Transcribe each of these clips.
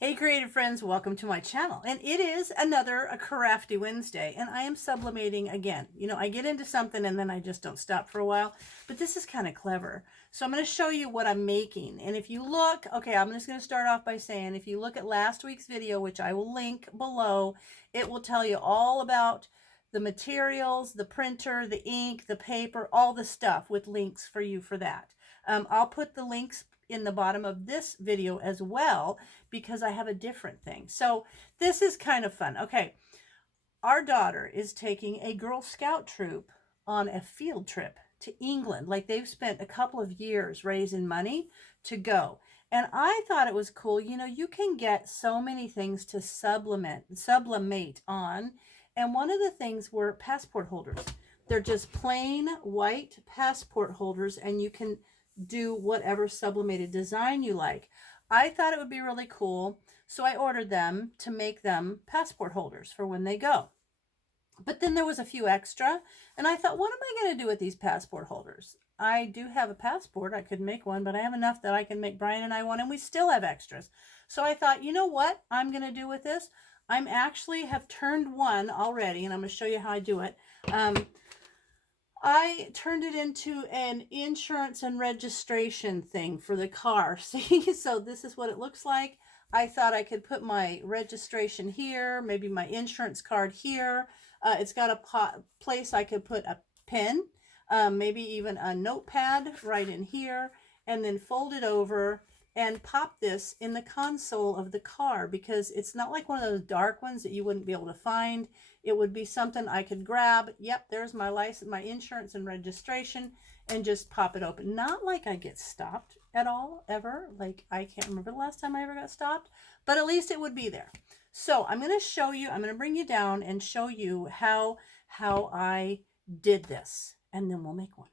Hey creative friends, welcome to my channel. And it is another a Crafty Wednesday, and I am sublimating again. You know, I get into something and then I just don't stop for a while, but this is kind of clever. So I'm going to show you what I'm making. And if you look, okay, I'm just going to start off by saying, if you look at last week's video, which I will link below, it will tell you all about the materials, the printer, the ink, the paper, all the stuff with links for you for that. I'll put the links in the bottom of this video as well, because I have a different thing. So this is kind of fun. Okay, our daughter is taking a Girl Scout troop on a field trip to England. Like, they've spent a couple of years raising money to go. And I thought it was cool. You know, you can get so many things to sublimate on. And one of the things were passport holders. They're just plain white passport holders, and you can do whatever sublimated design you like. I thought it would be really cool, so I ordered them to make them passport holders for when they go. But then there was a few extra, and I thought, what am I going to do with these passport holders? I do have a passport. I could make one, but I have enough that I can make Brian and I one, and we still have extras. So I thought, you know what I'm going to do with this? I'm actually have turned one already, and I'm going to show you how I do it. I turned it into an insurance and registration thing for the car. See, so this is what it looks like. I thought I could put my registration here, maybe my insurance card here. It's got a place I could put a pen, maybe even a notepad right in here, and then fold it over and pop this in the console of the car, because it's not like one of those dark ones that you wouldn't be able to find. It would be something I could grab. Yep, there's my license, my insurance and registration, and just pop it open. Not like I get stopped at all, ever. Like, I can't remember the last time I ever got stopped, but at least it would be there. So I'm going to show you, I'm going to bring you down and show you how I did this, and then we'll make one.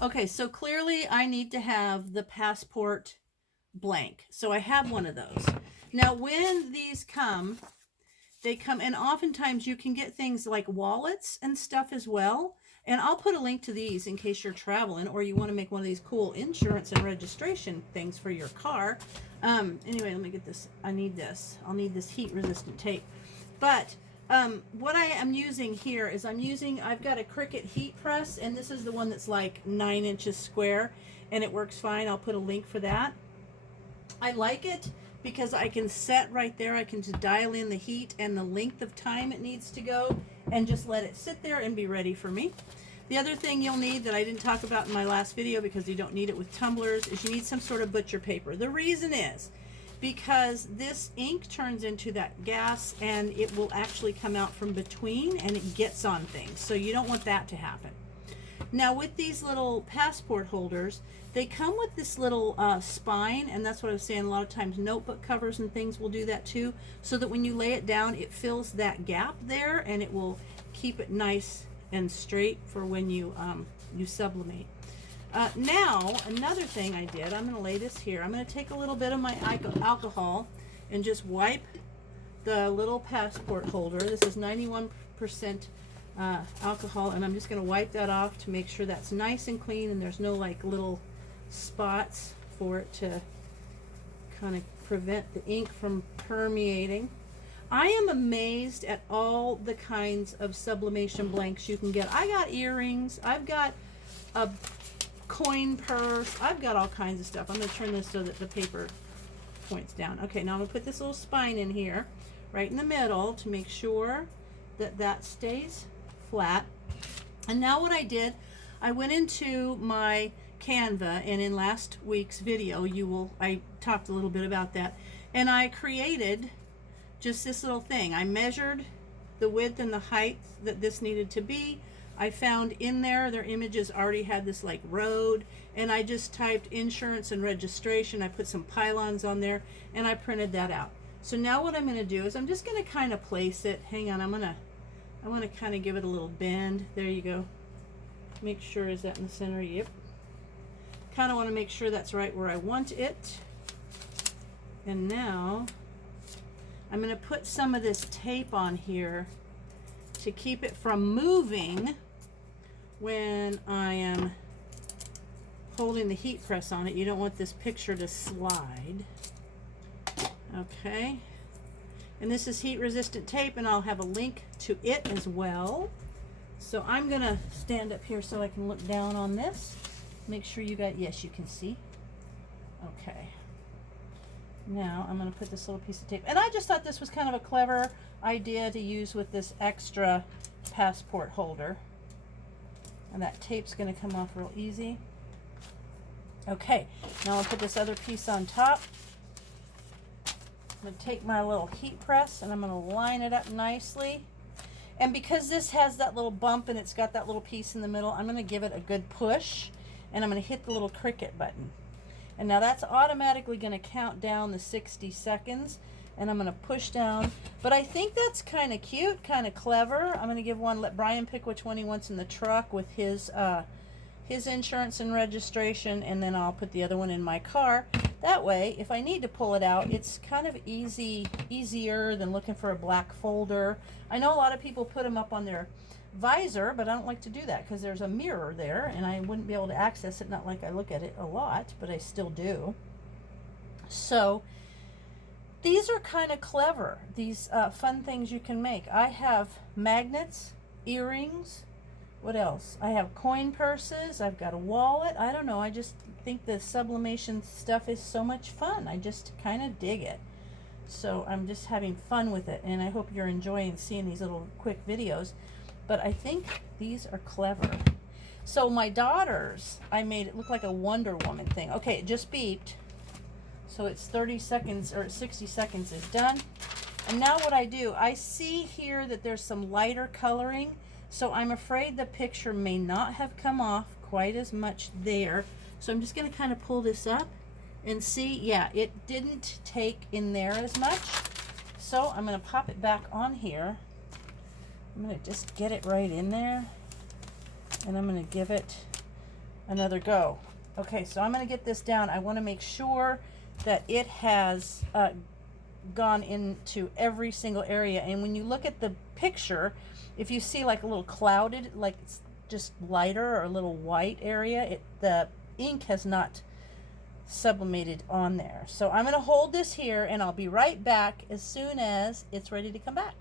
Okay, so clearly I need to have the passport blank. So I have one of those. Now, when these come, they come, and oftentimes you can get things like wallets and stuff as well. And I'll put a link to these in case you're traveling or you want to make one of these cool insurance and registration things for your car. Anyway, let me get this. I need this. I'll need this heat resistant tape. But what I am using here is I've got a Cricut Heat press, and this is the one that's like 9 inches square, and it works fine. I'll put a link for that. I like it because I can set right there. I can just dial in the heat and the length of time it needs to go, and just let it sit there and be ready for me. The other thing you'll need that I didn't talk about in my last video, because you don't need it with tumblers, is you need some sort of butcher paper. The reason is because this ink turns into that gas, and it will actually come out from between, and it gets on things. So you don't want that to happen. Now, with these little passport holders, they come with this little spine, and that's what I was saying. A lot of times notebook covers and things will do that too, so that when you lay it down, it fills that gap there, and it will keep it nice and straight for when you sublimate. Now, another thing I did, I'm going to lay this here. I'm going to take a little bit of my alcohol and just wipe the little passport holder. This is 91% alcohol, and I'm just going to wipe that off to make sure that's nice and clean and there's no like little spots for it to kind of prevent the ink from permeating. I am amazed at all the kinds of sublimation blanks you can get. I got earrings, I've got a coin purse, I've got all kinds of stuff. I'm going to turn this so that the paper points down. Okay, now I'm going to put this little spine in here right in the middle to make sure that that stays flat. And now what I did, I went into my Canva, and in last week's video I talked a little bit about that, and I created just this little thing. I measured the width and the height that this needed to be. I found in there, their images already had this like road, and I just typed insurance and registration. I put some pylons on there, and I printed that out. So now what I'm going to do is I'm just going to kind of place it. Hang on, I want to kind of give it a little bend. There you go. Make sure, is that in the center? Yep. Kind of want to make sure that's right where I want it. And now I'm going to put some of this tape on here to keep it from moving when I am holding the heat press on it. You don't want this picture to slide. Okay. And this is heat resistant tape, and I'll have a link to it as well. So I'm gonna stand up here so I can look down on this. Make sure you got, yes, you can see. Okay. Now I'm gonna put this little piece of tape, and I just thought this was kind of a clever idea to use with this extra passport holder. And that tape's gonna come off real easy. Okay, now I'll put this other piece on top. I'm going to take my little heat press and I'm going to line it up nicely. And because this has that little bump and it's got that little piece in the middle, I'm going to give it a good push, and I'm going to hit the little Cricut button. And now that's automatically going to count down the 60 seconds, and I'm going to push down. But I think that's kind of cute, kind of clever. I'm going to give one, let Brian pick which one he wants in the truck with his insurance and registration, and then I'll put the other one in my car. That way, if I need to pull it out, it's kind of easier than looking for a black folder. I know a lot of people put them up on their visor, but I don't like to do that because there's a mirror there and I wouldn't be able to access it. Not like I look at it a lot, but I still do. So these are kind of clever, these fun things you can make. I have magnets, earrings. What else? I have coin purses. I've got a wallet. I don't know. I just think the sublimation stuff is so much fun. I just kind of dig it. So I'm just having fun with it, and I hope you're enjoying seeing these little quick videos. But I think these are clever. So my daughters, I made it look like a Wonder Woman thing. Okay, it just beeped. So it's 30 seconds or 60 seconds is done. And now what I do, I see here that there's some lighter coloring. So I'm afraid the picture may not have come off quite as much there. So I'm just going to kind of pull this up and see. Yeah, it didn't take in there as much. So I'm going to pop it back on here. I'm going to just get it right in there. And I'm going to give it another go. Okay, so I'm going to get this down. I want to make sure that it has gone into every single area. And when you look at the picture, if you see like a little clouded, like it's just lighter or a little white area, the ink has not sublimated on there. So I'm going to hold this here and I'll be right back as soon as it's ready to come back.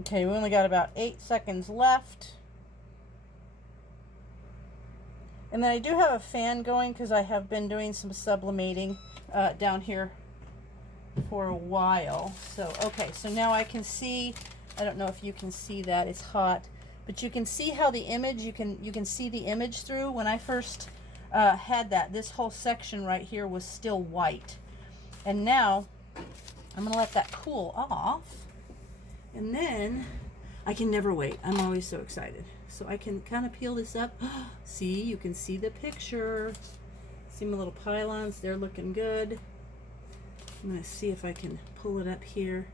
Okay, we only got about 8 seconds left. And then I do have a fan going because I have been doing some sublimating down here for a while. So, okay, so now I can see, I don't know if you can see that, it's hot, but you can see how the image, you can see the image through. When I first had that, this whole section right here was still white. And now I'm going to let that cool off. And then I can never wait. I'm always so excited. So I can kind of peel this up. See, you can see the picture. See my little pylons, they're looking good. I'm going to see if I can pull it up here.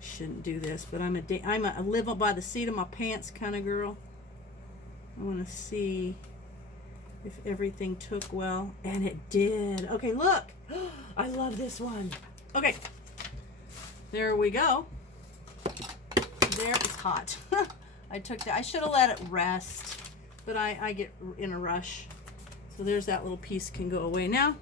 Shouldn't do this, but I'm a live by the seat of my pants kind of girl. I want to see if everything took well, and it did. Okay, look. I love this one. Okay, there we go. There, it's hot. I took that. I should have let it rest, but I get in a rush. So there's that little piece can go away now.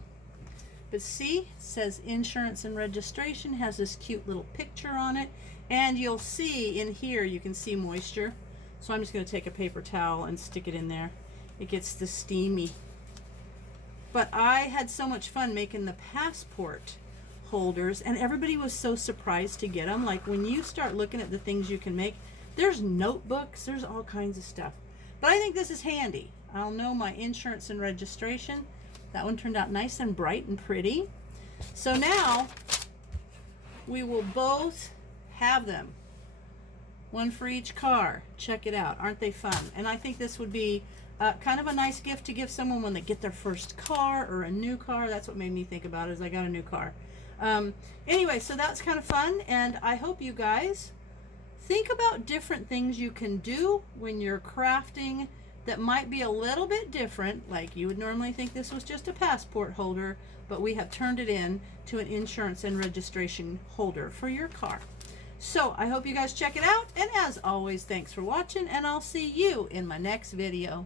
But see, it says insurance and registration, has this cute little picture on it. And you'll see in here, you can see moisture. So I'm just going to take a paper towel and stick it in there. It gets the steamy. But I had so much fun making the passport holders, and everybody was so surprised to get them. Like when you start looking at the things you can make, there's notebooks, there's all kinds of stuff. But I think this is handy. I'll know my insurance and registration. That one turned out nice and bright and pretty. So now we will both have them. One for each car. Check it out. Aren't they fun? And I think this would be kind of a nice gift to give someone when they get their first car or a new car. That's what made me think about it, is I got a new car. Anyway, so that's kind of fun, and I hope you guys think about different things you can do when you're crafting that might be a little bit different. Like you would normally think this was just a passport holder, but we have turned it in to an insurance and registration holder for your car. So I hope you guys check it out, and as always, thanks for watching, and I'll see you in my next video.